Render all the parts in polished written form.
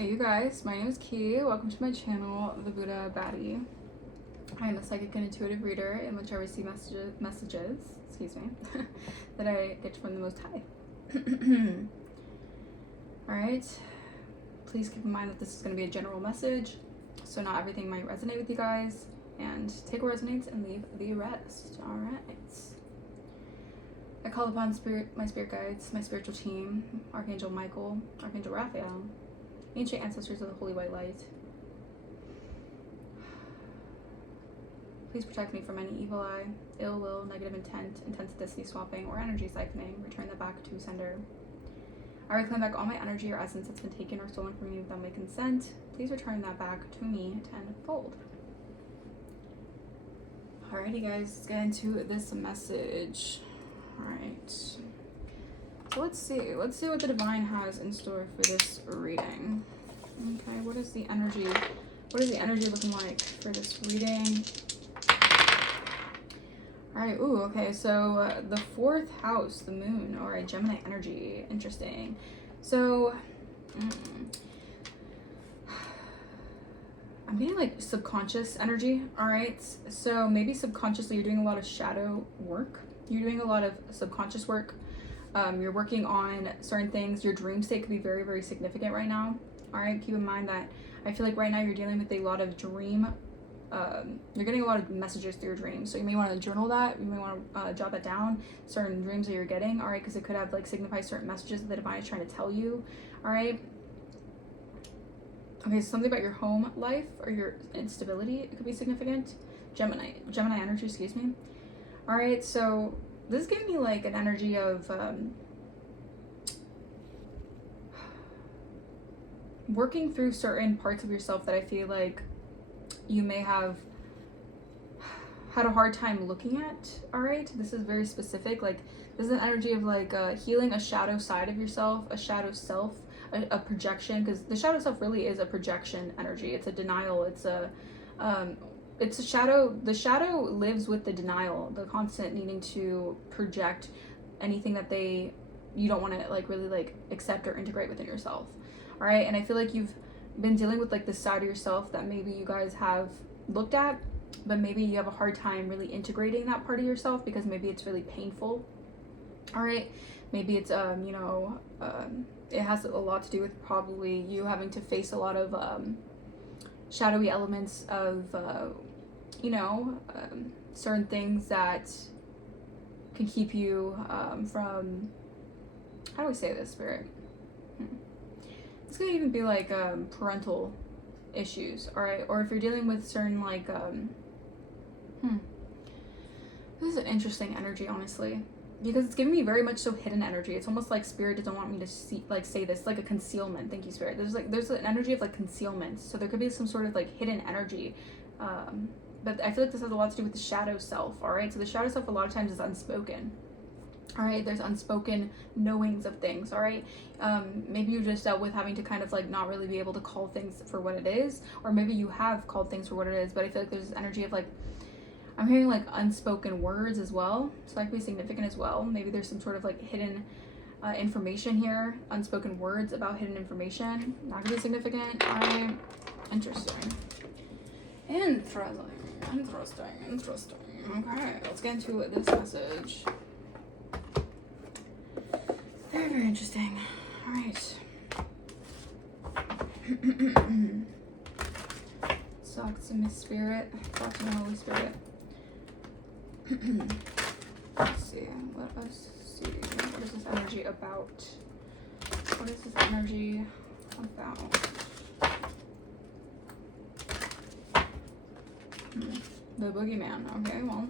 Hey you guys, my name is Ki. Welcome to my channel, The Buddha Baddie. I am a psychic and intuitive reader in which I receive messages that I get from the Most High. Alright, please keep in mind that this is going to be a general message, so not everything might resonate with you guys, and take what resonates and leave the rest. Alright. I call upon my spirit guides, my spiritual team, Archangel Michael, Archangel Raphael, ancient ancestors of the Holy White Light. Please protect me from any evil eye, ill will, negative intent, intensity swapping, or energy siphoning. Return that back to sender. I reclaim back all my energy or essence that's been taken or stolen from me without my consent. Please return that back to me tenfold. Alrighty guys, let's get into this message. Alright. So let's see what the divine has in store for this reading. Okay, what is the energy looking like for this reading? Alright, ooh, okay, so the fourth house, the moon, or a Gemini energy. Interesting. So, I'm getting like subconscious energy, alright? So maybe subconsciously you're doing a lot of shadow work. You're doing a lot of subconscious work. You're working on certain things. Your dream state could be very, very significant right now. Alright, keep in mind that I feel like right now you're dealing with a lot of dream, you're getting a lot of messages through your dreams. So you may want to journal that. You may want to jot that down, certain dreams that you're getting, alright, because it could have like signify certain messages that the divine is trying to tell you, alright. Okay, so something about your home life or your instability, it could be significant. Gemini energy, excuse me. Alright, so this is giving me like an energy of working through certain parts of yourself that I feel like you may have had a hard time looking at. Alright, this is very specific. Like, this is an energy of like healing a shadow side of yourself, a shadow self, a projection, because the shadow self really is a projection energy. It's a denial. It's a shadow. The shadow lives with the denial, the constant needing to project anything that you don't want to like really like accept or integrate within yourself. All right, and I feel like you've been dealing with like this side of yourself that maybe you guys have looked at, but maybe you have a hard time really integrating that part of yourself because maybe it's really painful. All right, maybe it's it has a lot to do with probably you having to face a lot of shadowy elements of certain things that can keep you from, how do I say this, spirit? This could even be like parental issues, all right? Or if you're dealing with certain like, this is an interesting energy, honestly, because it's giving me very much so hidden energy. It's almost like spirit doesn't want me to say this, like a concealment. Thank you, spirit. There's an energy of like concealment. So there could be some sort of like hidden energy. But I feel like this has a lot to do with the shadow self, all right? So the shadow self a lot of times is unspoken, all right? There's unspoken knowings of things, all right? Maybe you just dealt with having to kind of like not really be able to call things for what it is, or maybe you have called things for what it is, but I feel like there's this energy of like, I'm hearing like unspoken words as well, so that could be significant as well. Maybe there's some sort of like hidden information here, unspoken words about hidden information. That could be significant, all right? Interesting. Interesting. Okay, let's get into this message. Very, very interesting. All right. Talk to Miss Spirit. Talk to the Holy Spirit. Let's see. What is this energy about? What is this energy about? The boogeyman. Okay, well,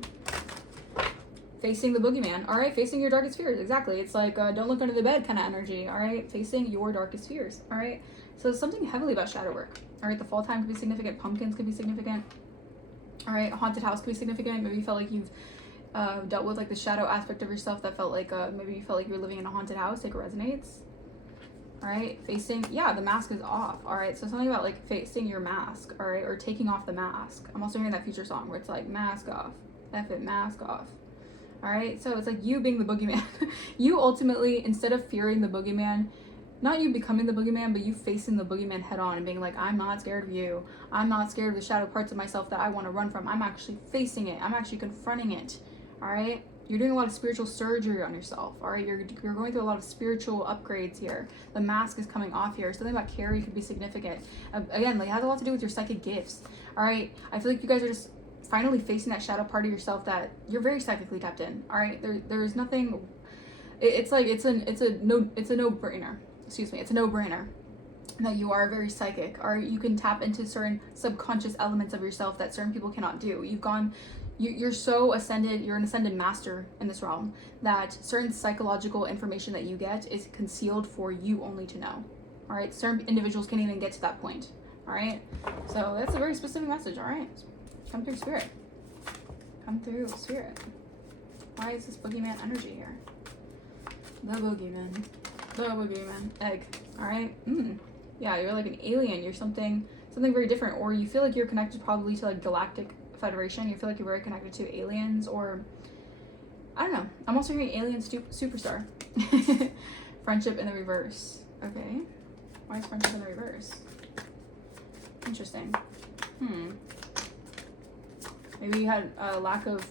facing the boogeyman. All right, facing your darkest fears. Exactly. It's like don't look under the bed kind of energy. All right, facing your darkest fears. All right, so something heavily about shadow work. All right, the fall time could be significant. Pumpkins could be significant. All right, a haunted house could be significant. Maybe you felt like you've dealt with like the shadow aspect of yourself that felt like maybe you felt like you were living in a haunted house. Like, it resonates. All right, facing, yeah, the mask is off. All right, so something about like facing your mask, all right, or taking off the mask. I'm also hearing that Future song where it's like mask off, F it, mask off. All right, so it's like you being the boogeyman. You ultimately, instead of fearing the boogeyman, not you becoming the boogeyman, but you facing the boogeyman head on and being like, I'm not scared of you. I'm not scared of the shadow parts of myself that I want to run from. I'm actually facing it. I'm actually confronting it. All right. You're doing a lot of spiritual surgery on yourself. All right. You're going through a lot of spiritual upgrades here. The mask is coming off here. Something about Carrie could be significant. Again, like, it has a lot to do with your psychic gifts. All right. I feel like you guys are just finally facing that shadow part of yourself that you're very psychically tapped in. All right. There is nothing. It's like it's a no-brainer. Excuse me, it's a no-brainer that you are very psychic, or you can tap into certain subconscious elements of yourself that certain people cannot do. You're so ascended, you're an ascended master in this realm, that certain psychological information that you get is concealed for you only to know. All right, certain individuals can't even get to that point. All right, so that's a very specific message. All right, come through, spirit. Come through, spirit. Why is this boogeyman energy here? The boogeyman. The boogeyman egg. All right. Yeah, you're like an alien. You're something very different, or you feel like you're connected probably to like Galactic Federation. You feel like you're very connected to aliens, or I don't know. I'm also hearing alien superstar. Friendship in the reverse. Okay. Why is friendship in the reverse? Interesting. Maybe you had a lack of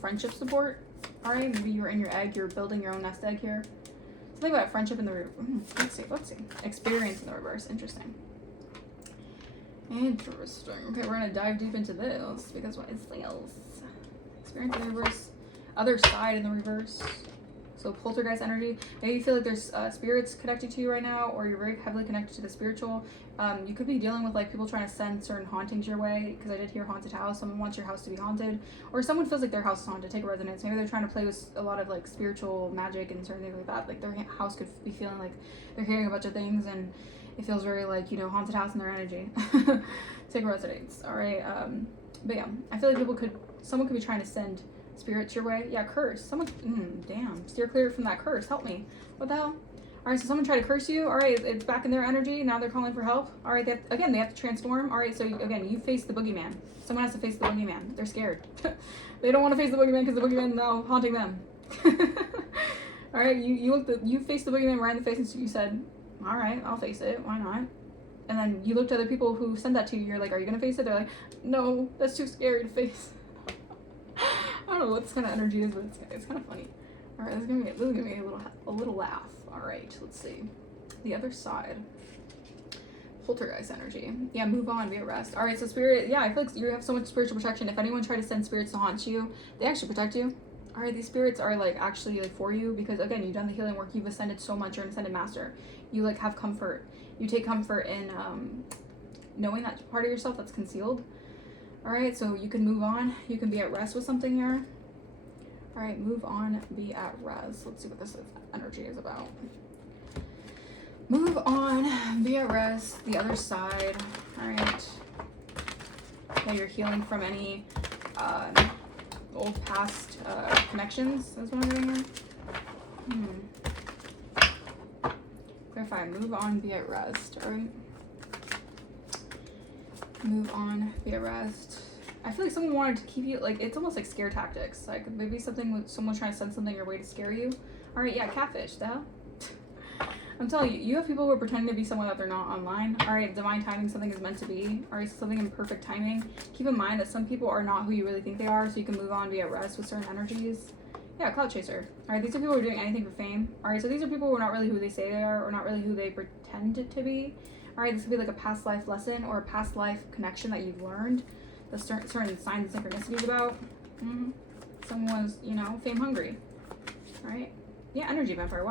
friendship support. All right. Maybe you were in your egg. You're building your own nest egg here. Something about friendship in the reverse. Let's see. Experience in the reverse. Interesting. Okay, we're gonna dive deep into this because what is this? Experience in the reverse. Other side in the reverse. So poltergeist energy. Maybe you feel like there's spirits connected to you right now, or you're very heavily connected to the spiritual. You could be dealing with like people trying to send certain hauntings your way, because I did hear haunted house. Someone wants your house to be haunted, or someone feels like their house is haunted. Take a resonance. Maybe they're trying to play with a lot of like spiritual magic and certain things like that. Like their house could be feeling like they're hearing a bunch of things, and it feels very like, you know, haunted house in their energy. Take a resonance. All right. But yeah, I feel like someone could be trying to send spirits your way. Yeah, curse. Someone, damn. Steer clear from that curse. Help me. What the hell? All right, so someone tried to curse you. All right, it's back in their energy. Now they're calling for help. All right, they have to transform. All right, so again, you face the boogeyman. Someone has to face the boogeyman. They're scared. They don't want to face the boogeyman because the boogeyman is now haunting them. All right, you faced the boogeyman right in the face, and you said, all right, I'll face it. Why not? And then you looked at other people who sent that to you. You're like, are you going to face it? They're like, no, that's too scary to face. I don't know what this kind of energy is, but it's kind of funny. All right, this is gonna be a little laugh. All right, let's see. The other side. Poltergeist energy. Yeah, move on, be at rest. All right, so spirit. Yeah, I feel like you have so much spiritual protection. If anyone tried to send spirits to haunt you, they actually protect you. All right, these spirits are like actually like for you, because again, you've done the healing work. You've ascended so much. You're an ascended master. You like have comfort. You take comfort in knowing that part of yourself that's concealed. All right, so you can move on. You can be at rest with something here. All right, move on, be at rest. Let's see what this energy is about. Move on, be at rest. The other side. All right. Okay, you're healing from any old past connections. That's what I'm doing here. Clarify. Move on, be at rest. All right. Move on, be at rest. I feel like someone wanted to keep you, like, it's almost like scare tactics. Like, maybe someone's trying to send something your way to scare you. All right, yeah, catfish, the hell? I'm telling you, you have people who are pretending to be someone that they're not online. All right, divine timing, something is meant to be. All right, something in perfect timing. Keep in mind that some people are not who you really think they are, so you can move on, be at rest with certain energies. Yeah, cloud chaser. All right, these are people who are doing anything for fame. All right, so these are people who are not really who they say they are, or not really who they pretend to be. All right, this could be like a past life lesson or a past life connection that you've learned. The certain signs and synchronicities about. Someone's, you know, fame hungry. All right. Yeah, energy vampire.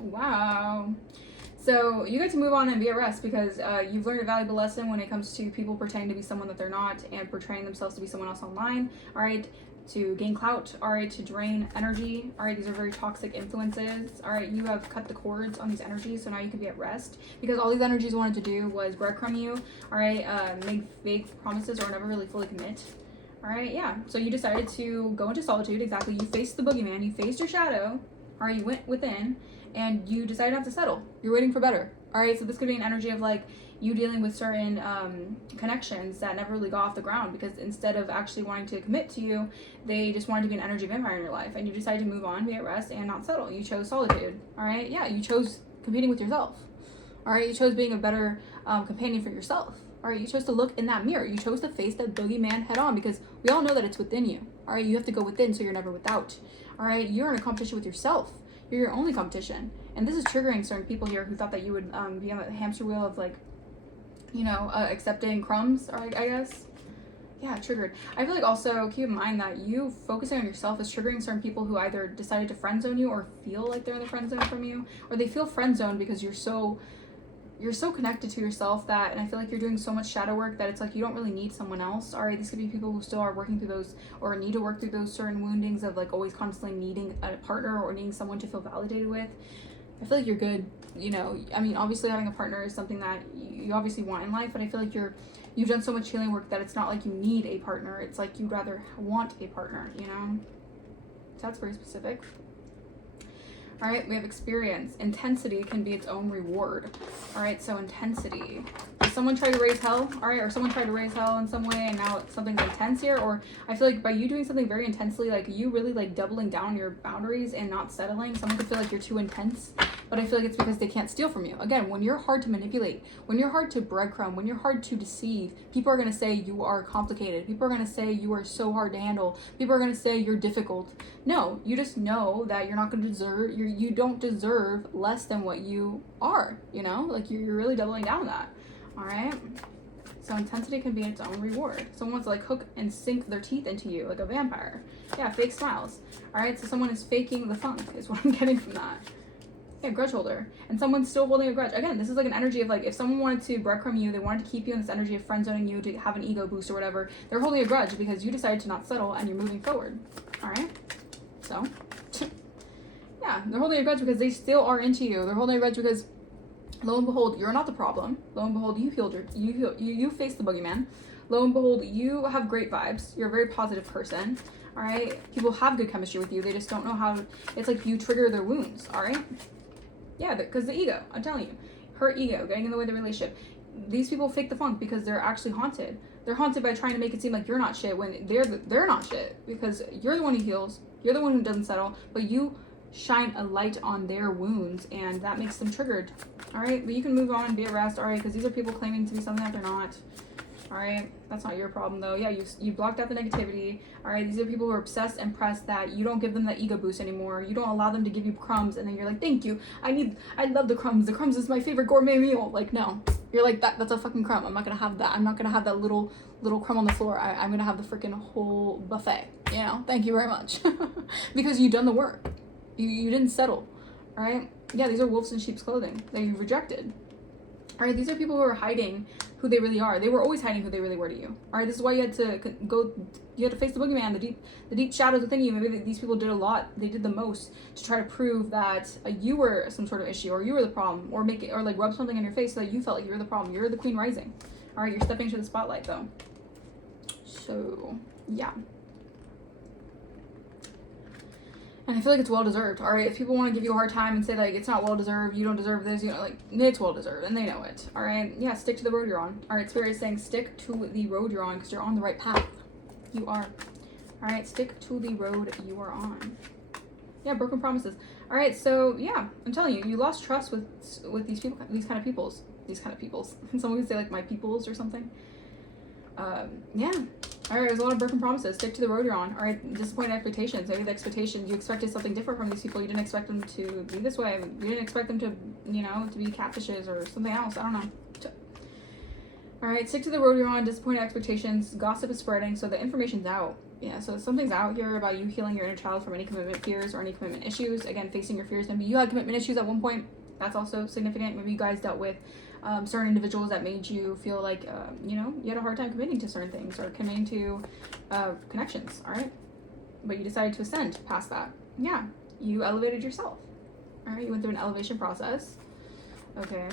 Wow. So you get to move on and be at rest because you've learned a valuable lesson when it comes to people pretending to be someone that they're not and portraying themselves to be someone else online. All right. To gain clout. All right. To drain energy. All right. These are very toxic influences. All right. You have cut the cords on these energies. So now you can be at rest because all these energies wanted to do was breadcrumb you. All right. Make vague promises or never really fully commit. All right. Yeah. So you decided to go into solitude. Exactly. You faced the boogeyman. You faced your shadow. All right. You went within and you decided not to settle. You're waiting for better. All right. So this could be an energy of like you dealing with certain connections that never really got off the ground because instead of actually wanting to commit to you, they just wanted to be an energy vampire in your life, and you decided to move on, be at rest, and not settle. You chose solitude. All right. Yeah. You chose competing with yourself. All right, you chose being a better companion for yourself. All right, you chose to look in that mirror. You chose to face that boogeyman head on, because we all know that it's within you. All right, you have to go within so you're never without. All right, you're in a competition with yourself. You're your only competition. And this is triggering certain people here who thought that you would be on the hamster wheel of, like, you know, accepting crumbs, or I guess. Yeah, triggered. I feel like also keep in mind that you focusing on yourself is triggering certain people who either decided to friend zone you or feel like they're in the friend zone from you, or they feel friend zoned because you're so connected to yourself that, and I feel like you're doing so much shadow work that it's like you don't really need someone else. All right, these could be people who still are working through those, or need to work through those certain woundings of like always constantly needing a partner or needing someone to feel validated with. I feel like you're good. You know, I mean, obviously having a partner is something that you obviously want in life, but I feel like you've done so much healing work that it's not like you need a partner. It's like you'd rather want a partner, you know? So that's very specific. All right, we have experience. Intensity can be its own reward. All right, so intensity. If someone tried to raise hell, all right, or someone tried to raise hell in some way and now something's intense here, or I feel like by you doing something very intensely, like you really like doubling down your boundaries and not settling, someone could feel like you're too intense, but I feel like it's because they can't steal from you. Again, when you're hard to manipulate, when you're hard to breadcrumb, when you're hard to deceive, people are going to say you are complicated. People are going to say you are so hard to handle. People are going to say you're difficult. No, you just know that you're not going to deserve, you don't deserve less than what you are, you know? Like you're really doubling down on that. All right, so intensity can be its own reward. Someone wants to like hook and sink their teeth into you like a vampire. Yeah, fake smiles. All right, so someone is faking the funk is what I'm getting from that. Yeah, grudge holder. And someone's still holding a grudge. Again, this is like an energy of like, if someone wanted to breadcrumb you, they wanted to keep you in this energy of friend zoning you to have an ego boost or whatever, they're holding a grudge because you decided to not settle and you're moving forward. All right, so yeah, they're holding a grudge because they still are into you. They're holding a grudge because lo and behold, you're not the problem. Lo and behold, you faced the boogeyman. Lo and behold, you have great vibes. You're a very positive person. All right, people have good chemistry with you. They just don't know how. It's like you trigger their wounds. All right, yeah, because the ego. I'm telling you, her ego getting in the way of the relationship. These people fake the funk because they're actually haunted. They're haunted by trying to make it seem like you're not shit when they're not shit, because you're the one who heals. You're the one who doesn't settle, but you shine a light on their wounds and that makes them triggered. All right, but you can move on and be at rest. All right, because these are people claiming to be something that they're not. All right, that's not your problem though. Yeah, you blocked out the negativity. All right, these are people who are obsessed and pressed that you don't give them that ego boost anymore. You don't allow them to give you crumbs and then you're like, thank you, I love the crumbs. The crumbs is my favorite gourmet meal. Like, no, you're like, that's a fucking crumb. I'm not gonna have that. I'm not gonna have that little crumb on the floor. I'm gonna have the freaking whole buffet, you know? Thank you very much. Because you've done the work. You didn't settle. All right, yeah, these are wolves in sheep's clothing that you rejected. All right, these are people who are hiding who they really are. They were always hiding who they really were to you. All right, this is why you had to face the boogeyman, the deep shadows within you. Maybe these people did a lot. They did the most to try to prove that you were some sort of issue, or you were the problem, or make it, or like rub something in your face so that you felt like you were the problem. You're the queen rising. All right, you're stepping into the spotlight though. So yeah. And I feel like it's well-deserved, all right? If people want to give you a hard time and say, like, it's not well-deserved, you don't deserve this, you know, like, it's well-deserved, and they know it, all right? Yeah, stick to the road you're on. All right, Spirit is saying stick to the road you're on because you're on the right path. You are. All right, stick to the road you are on. Yeah, broken promises. All right, so, yeah, I'm telling you, you lost trust with these people, these kind of peoples. Someone could say, like, my peoples or something. Yeah. All right, there's a lot of broken promises. Stick to the road you're on. All right, disappointed expectations. Maybe the expectations, you expected something different from these people. You didn't expect them to be this way. You didn't expect them to, you know, to be catfishes or something else. I don't know. All right, stick to the road you're on. Disappointed expectations. Gossip is spreading, so the information's out. Yeah, so something's out here about you healing your inner child from any commitment fears or any commitment issues. Again, facing your fears. Maybe you had commitment issues at one point. That's also significant. Maybe you guys dealt with certain individuals that made you feel like, you know, you had a hard time committing to certain things or committing to connections, all right? But you decided to ascend past that. Yeah, you elevated yourself, all right? You went through an elevation process. Okay,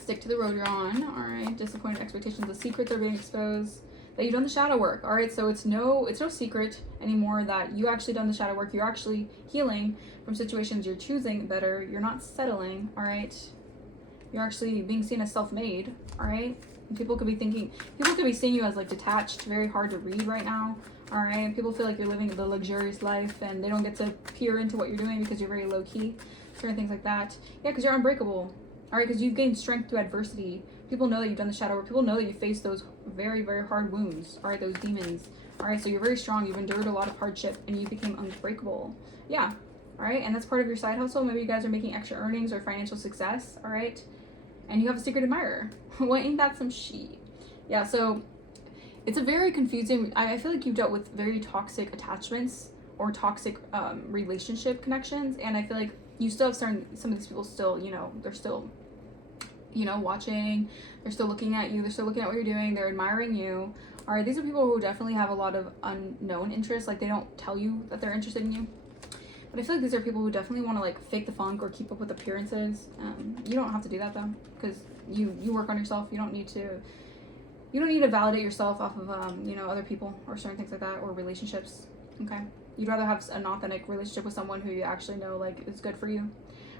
stick to the road you're on, all right? Disappointed expectations, the secrets are being exposed, that you've done the shadow work, all right? So it's no secret anymore that you actually done the shadow work. You're actually healing from situations. You're choosing better. You're not settling, all right? You're actually being seen as self-made, all right? People could be seeing you as like detached, very hard to read right now, all right? People feel like you're living the luxurious life and they don't get to peer into what you're doing because you're very low-key. certain things like that. Yeah, because you're unbreakable. All right, because you've gained strength through adversity. People know that you've done the shadow work. People know that you faced those very, very hard wounds. All right, those demons. All right, so you're very strong. You've endured a lot of hardship, and you became unbreakable. Yeah. All right, and that's part of your side hustle. Maybe you guys are making extra earnings or financial success. All right, and you have a secret admirer. Well, ain't that some shit? Yeah, so it's a very confusing. I feel like you've dealt with very toxic attachments or toxic relationship connections, and I feel like you still have some of these people still, you know, they're still, you know, watching. They're still looking at you. They're still looking at what you're doing. They're admiring you. All right, these are people who definitely have a lot of unknown interests. Like, they don't tell you that they're interested in you. But I feel like these are people who definitely want to like fake the funk or keep up with appearances. You don't have to do that though, because you work on yourself. You don't need to validate yourself off of you know, other people or certain things like that, or relationships. Okay, you'd rather have an authentic relationship with someone who you actually know like is good for you.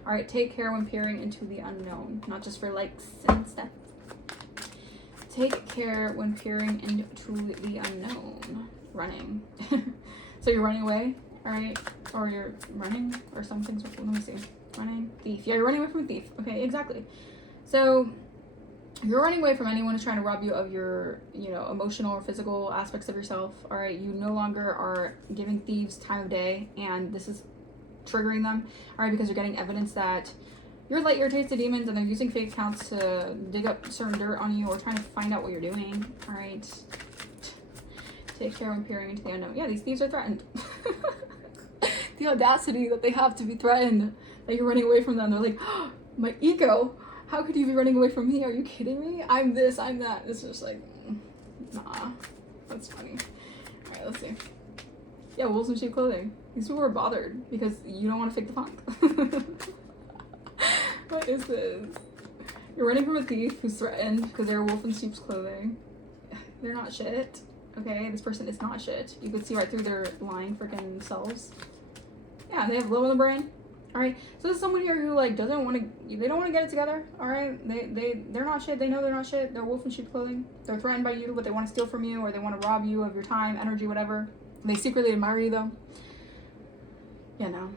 All right, take care when peering into the unknown, not just for likes and stuff. Take care when peering into the unknown. Running. So you're running away. All right, or you're running, or something's, let me see, running, thief. Yeah, you're running away from a thief. Okay, exactly. So you're running away from anyone who's trying to rob you of your, you know, emotional or physical aspects of yourself. All right, you no longer are giving thieves time of day, and this is triggering them. All right, because you're getting evidence that your light irritates the demons, and they're using fake accounts to dig up certain dirt on you or trying to find out what you're doing. All right, take care when peering into the unknown. Yeah, these thieves are threatened. The audacity that they have to be threatened, that you're running away from them. They're like, oh, my ego, how could you be running away from me? Are you kidding me? I'm this, I'm that. It's just like, nah, that's funny. All right, let's see. Yeah, wolves in sheep clothing. These people are bothered because you don't want to fake the funk. What is this? You're running from a thief who's threatened because they're a wolf in sheep's clothing. They're not shit. Okay, this person is not shit. You could see right through their lying freaking selves. Yeah, they have low in the brain. All right, so this is someone here who like doesn't want to. They don't want to get it together. All right, they're not shit. They know they're not shit. They're wolf in sheep clothing. They're threatened by you, but they want to steal from you, or they want to rob you of your time, energy, whatever. They secretly admire you though. Yeah, no,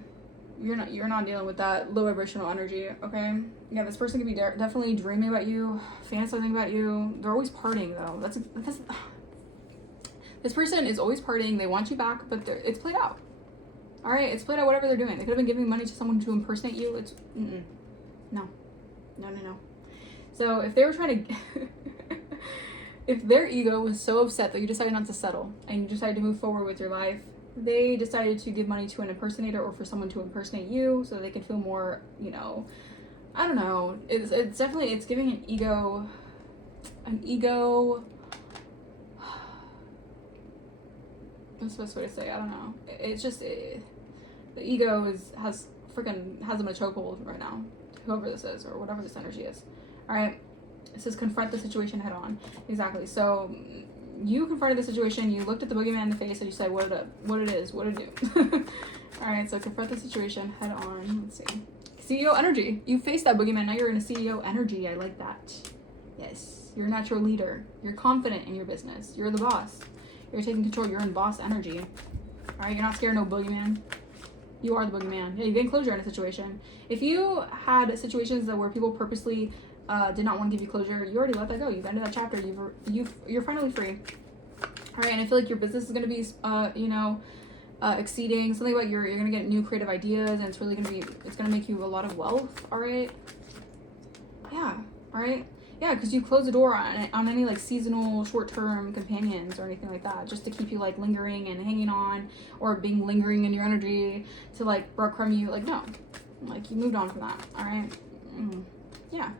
you're not dealing with that low vibrational energy. Okay. Yeah, this person could be definitely dreaming about you, fantasizing about you. They're always partying though. That's this person is always partying. They want you back, but it's played out. All right, it's played out whatever they're doing. They could have been giving money to someone to impersonate you. It's, no. So if they were trying to, if their ego was so upset that you decided not to settle and you decided to move forward with your life, they decided to give money to an impersonator or for someone to impersonate you so they can feel more, you know, I don't know. It's definitely, it's giving an ego, what's the best way to say? I don't know. It's just, the ego has them in a chokehold right now. Whoever this is or whatever this energy is. All right. It says confront the situation head on. Exactly. So you confronted the situation. You looked at the boogeyman in the face and you said what it is, what it do. All right. So confront the situation head on. Let's see. CEO energy. You faced that boogeyman. Now you're in a CEO energy. I like that. Yes. You're a natural leader. You're confident in your business. You're the boss. You're taking control. You're in boss energy. All right. You're not scared of no boogeyman. You are the boogeyman. Yeah, you gain closure in a situation. If you had situations that where people purposely did not want to give you closure, you already let that go. You've ended that chapter. You're finally free. All right, and I feel like your business is going to be, exceeding. Something about you're going to get new creative ideas, and it's really going to make you a lot of wealth. All right. Yeah. All right. Yeah, because you close the door on any like seasonal short-term companions or anything like that, just to keep you like lingering and hanging on, or being lingering in your energy to like breadcrumb you. Like, no, like you moved on from that. All right. Yeah.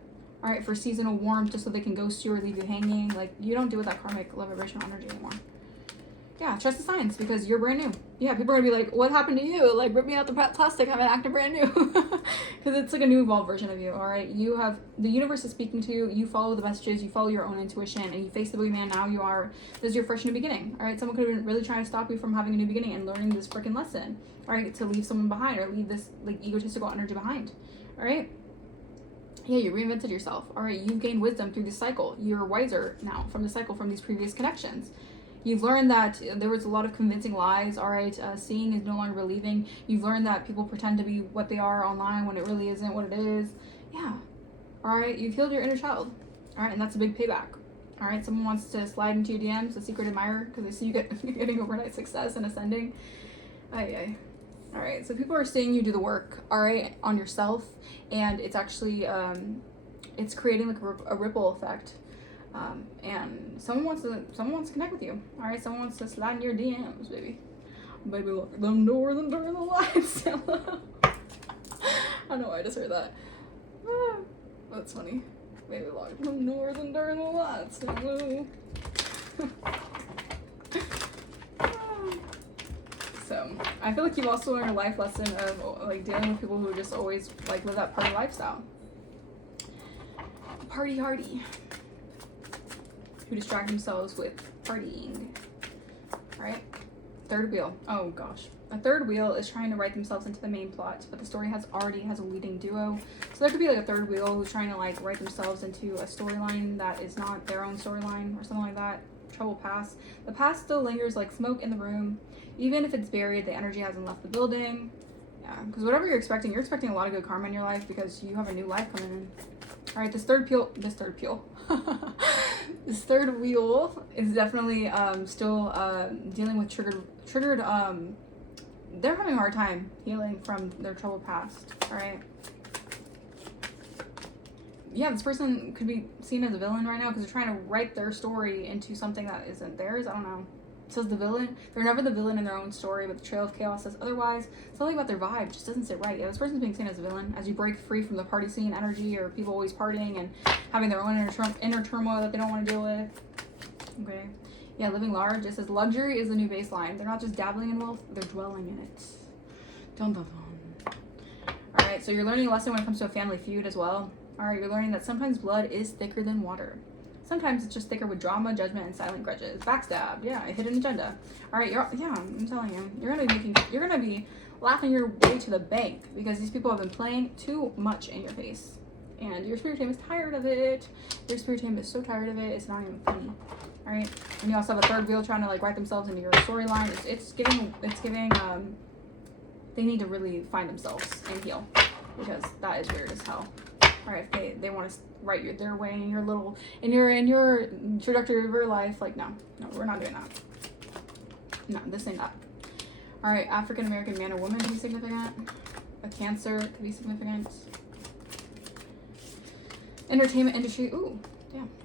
All right, for seasonal warmth, just so they can ghost you or leave you hanging. Like, you don't deal with that karmic low vibrational energy anymore. Yeah, trust the signs because you're brand new. Yeah, people are gonna be like, what happened to you? Like, rip me out the plastic, I'm acting brand new. Because it's like a new evolved version of you, all right? You have, the universe is speaking to you, you follow the messages, you follow your own intuition, and you face the boogeyman. Now this is your fresh new beginning, all right? Someone could have been really trying to stop you from having a new beginning and learning this freaking lesson, all right? To leave someone behind or leave this like egotistical energy behind, all right? Yeah, you reinvented yourself, all right? You've gained wisdom through this cycle. You're wiser now from the cycle, from these previous connections. You've learned that there was a lot of convincing lies, all right? Seeing is no longer believing. You've learned that people pretend to be what they are online when it really isn't what it is. Yeah, all right? You've healed your inner child, all right? And that's a big payback, all right? Someone wants to slide into your DMs, a secret admirer, because they see you getting overnight success and ascending. Aye. All right, so people are seeing you do the work, all right, on yourself, and it's actually, it's creating like a ripple effect. And someone wants to connect with you. All right, someone wants to slide in your DMs, baby. Baby, lock them doors and turn the lights down. I don't know why I just heard that. That's funny. Baby, lock them doors and turn the lights down. So I feel like you've also learned a life lesson of like dealing with people who just always like live that party lifestyle. Party hardy. Who distract themselves with partying. Right? Third wheel. Oh gosh. A third wheel is trying to write themselves into the main plot, but the story already has a leading duo. So there could be like a third wheel who's trying to like write themselves into a storyline that is not their own storyline or something like that. Trouble past. The past still lingers like smoke in the room. Even if it's buried, the energy hasn't left the building. Yeah, because whatever you're expecting a lot of good karma in your life because you have a new life coming in. All right, this third wheel is definitely still dealing with triggered. They're having a hard time healing from their troubled past. All right. Yeah, this person could be seen as a villain right now because they're trying to write their story into something that isn't theirs. I don't know. It says the villain. They're never the villain in their own story, but the Trail of Chaos says otherwise. Something about their vibe just doesn't sit right. Yeah, this person's being seen as a villain as you break free from the party scene energy or people always partying and having their own inner turmoil that they don't want to deal with. Okay. Yeah, living large. It says luxury is the new baseline. They're not just dabbling in wealth, they're dwelling in it. Dun dun dun. All right, so you're learning a lesson when it comes to a family feud as well. All right, you're learning that sometimes blood is thicker than water. Sometimes it's just thicker with drama, judgment, and silent grudges. Backstab, yeah, a hidden agenda. All right, I'm telling you, you're gonna be laughing your way to the bank because these people have been playing too much in your face, and your spirit team is tired of it. Your spirit team is so tired of it, it's not even funny. All right, and you also have a third wheel trying to like write themselves into your storyline. It's giving. They need to really find themselves and heal because that is weird as hell. All right, if they want to write their way in your trajectory of your life, like no, we're not doing that. No, this ain't that. All right, African American man or woman could be significant. A Cancer could be significant. Entertainment industry. Ooh,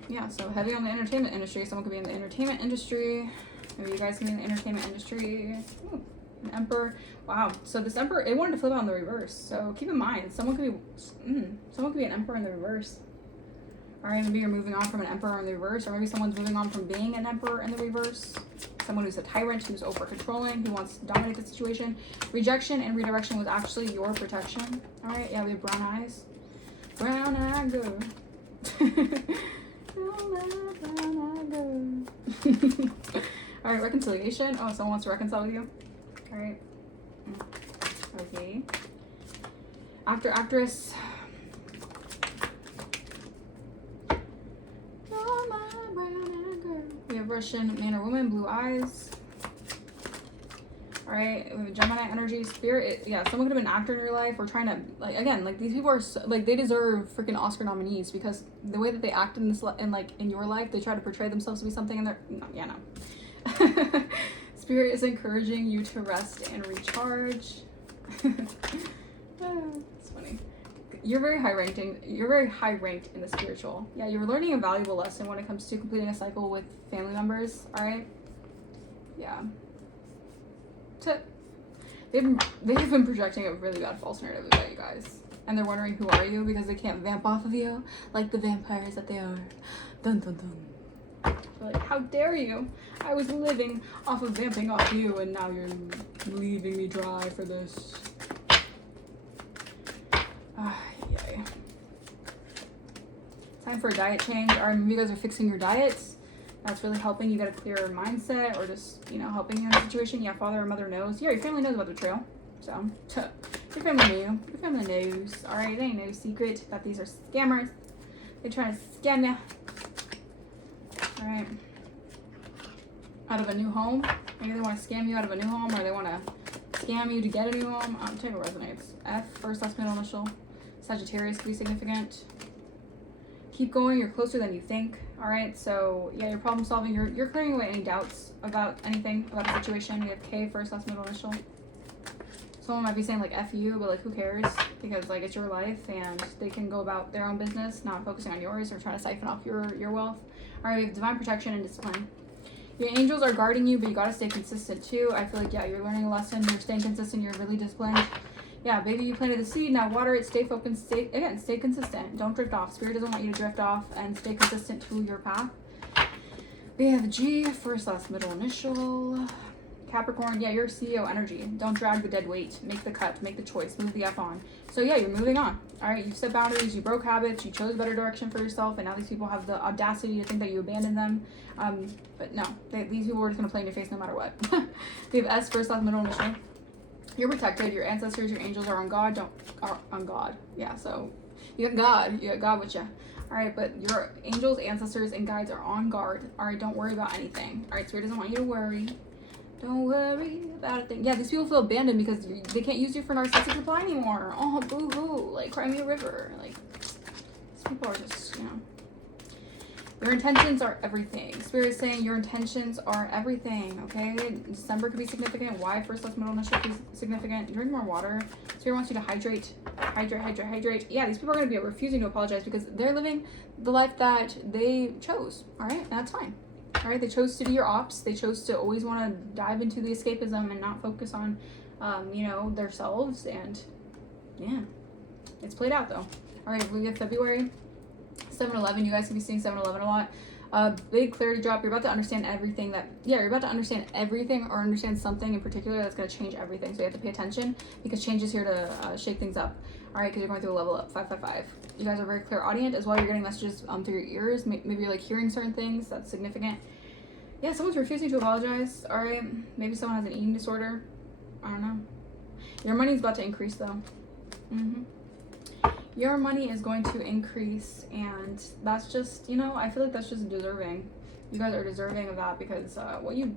yeah. So heavy on the entertainment industry. Someone could be in the entertainment industry. Maybe you guys can be in the entertainment industry. Ooh. An Emperor. Wow. So this Emperor, it wanted to flip out in the reverse. So keep in mind, someone could be an Emperor in the reverse. All right, maybe you're moving on from an Emperor in the reverse, or maybe someone's moving on from being an Emperor in the reverse. Someone who's a tyrant, who's over controlling, who wants to dominate the situation. Rejection and redirection was actually your protection. All right, yeah, we have brown eyes. Brown eye girl. All right, reconciliation. Oh, someone wants to reconcile with you. All right. Okay. Actress. Oh, my brown girl. We have Russian man or woman, blue eyes. All right, we have Gemini energy, spirit. Yeah, someone could have been an actor in your life or trying to like again, like these people are so, like they deserve freaking Oscar nominees because the way that they act in this in your life, they try to portray themselves to be something in their no. Spirit is encouraging you to rest and recharge. It's funny. You're very high ranked in the spiritual. Yeah, you're learning a valuable lesson when it comes to completing a cycle with family members. All right. Yeah. They have been projecting a really bad false narrative about you guys, and they're wondering who are you because they can't vamp off of you like the vampires that they are. Dun dun dun. They're like, how dare you? I was living off of vamping off you, and now you're leaving me dry for this. Yay. Time for a diet change. Or maybe you guys are fixing your diets. That's really helping you get a clearer mindset, or just, helping you in a situation. Yeah, father or mother knows. Yeah, your family knows about the trail. So, your family knew. Your family knows. All right, it ain't no secret that these are scammers. They're trying to scam you. All right. out of a new home. Maybe they want to scam you out of a new home, or they want to scam you to get a new home. Take what resonates. F, first, last, middle, initial. Sagittarius could be significant. Keep going, you're closer than you think. All right, so yeah, you're problem solving. You're clearing away any doubts about anything, about a situation. We have K, first, last, middle, initial. Someone might be saying like F you, but like who cares? Because like it's your life and they can go about their own business, not focusing on yours or trying to siphon off your wealth. All right, we have divine protection and discipline. Your angels are guarding you, but you gotta stay consistent too. I feel like, yeah, you're learning a lesson, you're staying consistent, you're really disciplined. Yeah, baby, you planted the seed, now water it, stay focused, stay consistent. Don't drift off. Spirit doesn't want you to drift off, and stay consistent to your path. We have G, first, last, middle, initial. Capricorn, yeah, you're CEO energy. Don't drag the dead weight. Make the cut, make the choice, move the F on. So yeah, you're moving on. All right, you set boundaries, you broke habits, you chose a better direction for yourself, and now these people have the audacity to think that you abandoned them. But no, these people are just gonna play in your face no matter what. We have S, first, last, middle, initial. You're protected. Your ancestors, your angels are on God. Are on God. Yeah, so you got God with you. All right, but your angels, ancestors, and guides are on guard. All right, don't worry about anything. All right, Spirit doesn't want you to worry. Don't worry about a thing. Yeah, these people feel abandoned because they can't use you for narcissistic supply anymore. Oh, boo-hoo. Like, cry me a river. Like, these people are just, you know. Your intentions are everything. Spirit is saying your intentions are everything, okay? December could be significant. Y, first, last, middle, initial could be significant. Drink more water. Spirit wants you to hydrate. Hydrate. Yeah, these people are going to be refusing to apologize because they're living the life that they chose, all right? And that's fine. All right, they chose to do your ops. They chose to always want to dive into the escapism and not focus on, you know, themselves. And yeah, it's played out though. All right, we have February 7-11. You guys can be seeing 7-11 a lot. Big clarity drop. You're about to understand everything you're about to understand everything or understand something in particular that's going to change everything. So you have to pay attention because change is here to shake things up. All right, because you're going through a level up. 555. You guys are very clairaudient as well. You're getting messages through your ears. Maybe you're like hearing certain things. That's significant. Yeah, someone's refusing to apologize. All right, maybe someone has an eating disorder. I don't know. Your money's about to increase though. Your money is going to increase, and that's just, you know, I feel like that's just deserving. You guys are deserving of that because what you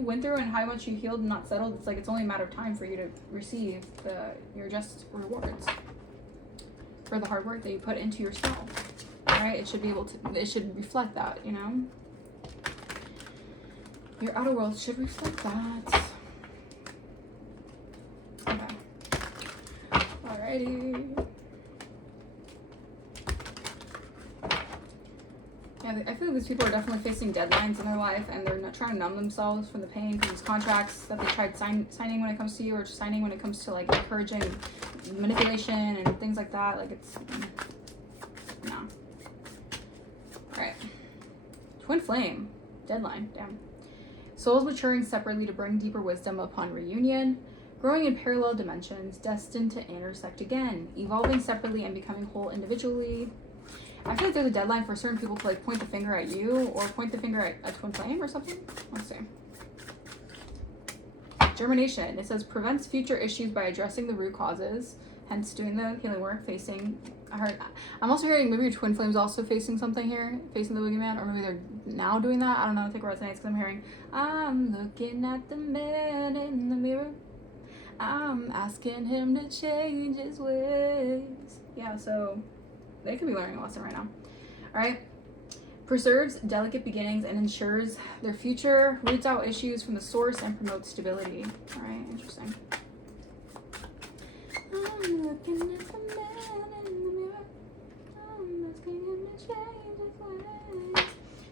went through and how much you healed and not settled, it's like it's only a matter of time for you to receive your just rewards for the hard work that you put into yourself. All right, it should reflect that, you know. Your outer world should reflect that. Okay. Alrighty. Yeah, I feel like these people are definitely facing deadlines in their life, and they're not trying to numb themselves from the pain because these contracts that they tried signing when it comes to you, or just signing when it comes to like encouraging manipulation and things like that. Like it's no. All right. Twin flame deadline. Damn. Souls maturing separately to bring deeper wisdom upon reunion. Growing in parallel dimensions, destined to intersect again. Evolving separately and becoming whole individually. I feel like there's a deadline for certain people to like point the finger at you or point the finger at a twin flame or something. Let's see. Germination. It says prevents future issues by addressing the root causes, hence doing the healing work, facing. I'm also hearing maybe your twin flame's also facing something here, facing the boogeyman, or maybe they're now doing that. I don't know. I think it resonates because I'm hearing, I'm looking at the man in the mirror. I'm asking him to change his ways. Yeah, so they could be learning a lesson right now. All right. Preserves delicate beginnings and ensures their future, roots out issues from the source, and promotes stability. All right, interesting. I'm looking at the man in the mirror. I'm asking him to change his ways.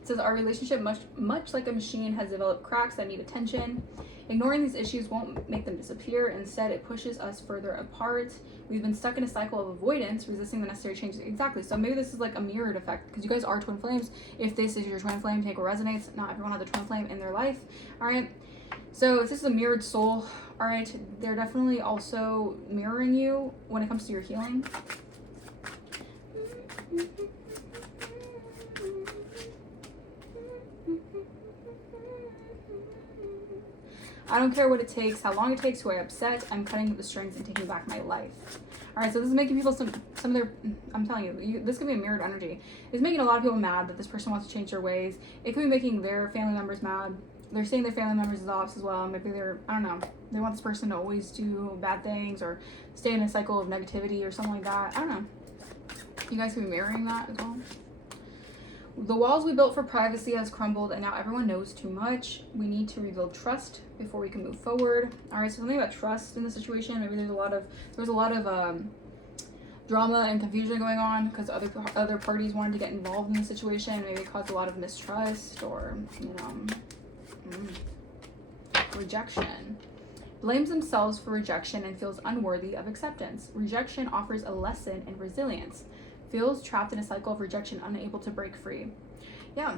It says our relationship, much like a machine, has developed cracks that need attention. Ignoring these issues won't make them disappear. Instead, it pushes us further apart. We've been stuck in a cycle of avoidance, resisting the necessary changes. Exactly. So maybe this is like a mirrored effect because you guys are twin flames. If this is your twin flame, take what resonates. Not everyone has a twin flame in their life. All right. So if this is a mirrored soul, all right, they're definitely also mirroring you when it comes to your healing. I don't care what it takes, how long it takes, who I upset. I'm cutting the strings and taking back my life. All right, so this is making people some of their, I'm telling you, this could be a mirrored energy. It's making a lot of people mad that this person wants to change their ways. It could be making their family members mad. they're seeing their family members as offs as well. Maybe they're, I don't know, they want this person to always do bad things or stay in a cycle of negativity or something like that. I don't know. You guys could be mirroring that as well. The walls we built for privacy has crumbled, and now everyone knows too much. We need to rebuild trust before we can move forward. All right, so something about trust in the situation. Maybe there was a lot of drama and confusion going on because other parties wanted to get involved in the situation. Maybe it caused a lot of mistrust or, you know, rejection. Blames themselves for rejection and feels unworthy of acceptance. Rejection offers a lesson in resilience. Feels trapped in a cycle of rejection, unable to break free. Yeah,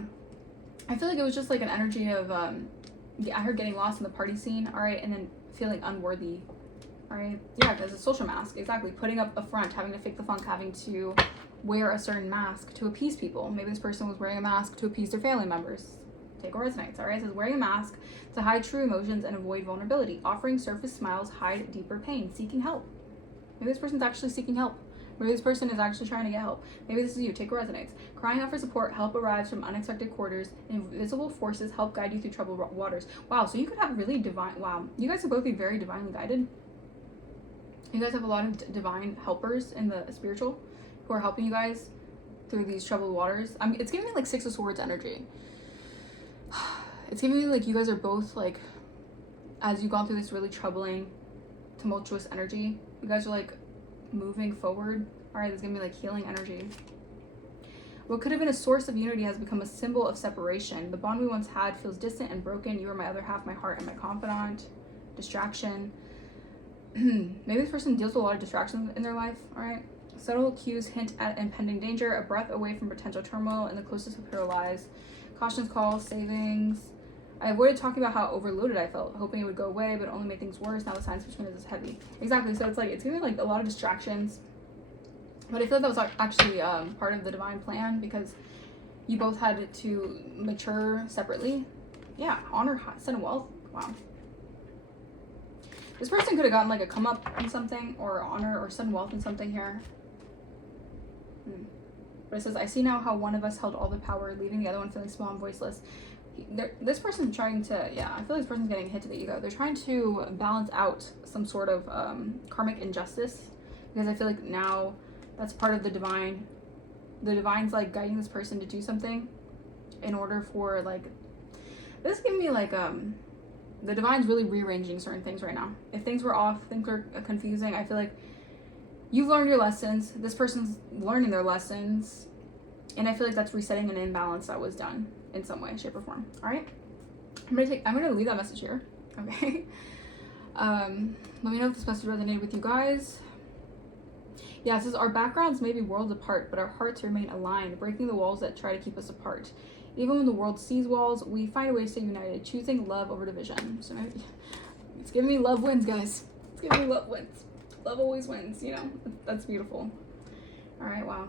I feel like it was just like an energy of her getting lost in the party scene, all right, and then feeling unworthy, all right. Yeah, because a social mask, exactly, putting up a front, having to fake the funk, having to wear a certain mask to appease people. Maybe this person was wearing a mask to appease their family members. Take what resonates, all right. It says wearing a mask to hide true emotions and avoid vulnerability. Offering surface smiles hide deeper pain. Seeking help. Maybe this person's actually seeking help. Maybe this person is actually trying to get help. Maybe this is you. Take what resonates. Crying out for support. Help arrives from unexpected quarters. Invisible forces help guide you through troubled waters. Wow, so you could have really divine... Wow. You guys could both be very divinely guided. You guys have a lot of divine helpers in the spiritual who are helping you guys through these troubled waters. I mean, it's giving me like Six of Swords energy. It's giving me like you guys are both like, as you've gone through this really troubling, tumultuous energy, you guys are like moving forward. All right, there's gonna be like healing energy. What could have been a source of unity has become a symbol of separation. The bond we once had feels distant and broken. You are my other half, my heart, and my confidant. Distraction. Maybe this person deals with a lot of distractions in their life. All right. Subtle cues hint at impending danger. A breath away from potential turmoil in the closest of her lies. Cautions call, savings. I avoided talking about how overloaded I felt, hoping it would go away, but it only made things worse. Now the science between us is heavy. Exactly. So it's like it's giving like a lot of distractions. But I feel like that was actually part of the divine plan because you both had to mature separately. Yeah, honor, son of wealth. Wow. This person could have gotten like a come up in something or honor or son wealth in something here. But it says, I see now how one of us held all the power, leaving the other one feeling small and voiceless. This person's trying to, yeah, I feel like this person's getting hit to the ego. They're trying to balance out some sort of karmic injustice because I feel like now that's part of the divine. The divine's like guiding this person to do something in order for like, this is giving me like, the divine's really rearranging certain things right now. If things were off, things were confusing, I feel like you've learned your lessons. This person's learning their lessons. And I feel like that's resetting an imbalance that was done in some way, shape, or form. All right. I'm gonna leave that message here. Okay. Let me know if this message resonated with you guys. Yeah, it says our backgrounds may be worlds apart, but our hearts remain aligned, breaking the walls that try to keep us apart. Even when the world sees walls, we find a way to stay united, choosing love over division. So maybe it's giving me love wins, guys. It's giving me love wins. Love always wins, you know. That's beautiful. All right, wow.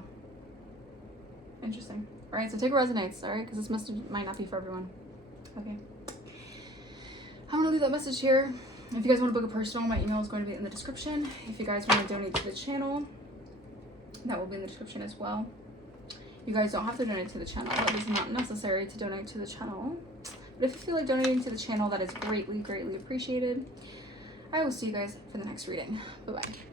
Interesting. All right, so take what resonates, all right? Because this message might not be for everyone. Okay. I'm going to leave that message here. If you guys want to book a personal, my email is going to be in the description. If you guys want to donate to the channel, that will be in the description as well. You guys don't have to donate to the channel. It is not necessary to donate to the channel. But if you feel like donating to the channel, that is greatly, greatly appreciated. I will see you guys for the next reading. Bye-bye.